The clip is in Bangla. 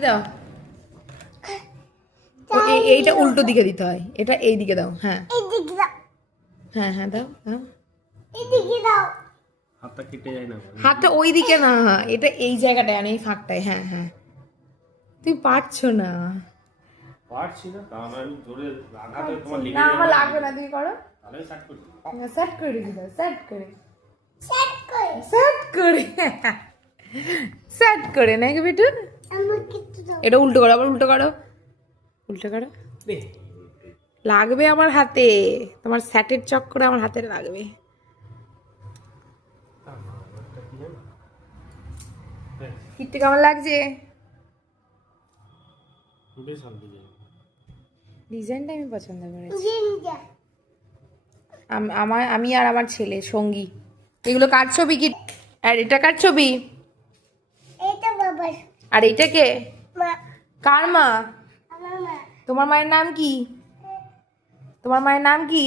দাও, এইটা উল্টো দিকে দিতে হয়, এটা এই দিকে দাও। হ্যাঁ হ্যাঁ হ্যাঁ দাও দাও। হাতটা কেটে যায় না? হাতটা ওই দিকে না, এটা এই জায়গাটায় আর এই ফাঁকটায়। হ্যাঁ হ্যাঁ, তুমি পারছো না। পারছি না, তাহলে আমি জোরে আঘাতে তোমার লেগে না যাবে। আমার লাগবে না, তুমি করো। তাহলে স্টার্ট করি। সেট করে দিও, সেট করে সেট করে সেট করে নাকি বেটু। এটা উল্টো করো, আবার উল্টো করো, উল্টো করো। লাগবে আমার হাতে, তোমার স্যাটের চক্করে আমার হাতে লাগবে। কিটটা কেমন লাগছে? বেশ ভালো ডিজাইন। ডিজাইনটা আমি পছন্দ করেছি। আমি আর আমার ছেলে সঙ্গী। এগুলো কার ছবি? কি আর এটা কার ছবি? আর এটা কে? কার মা? তোমার মায়ের নাম কি? তোমার মায়ের নাম কি?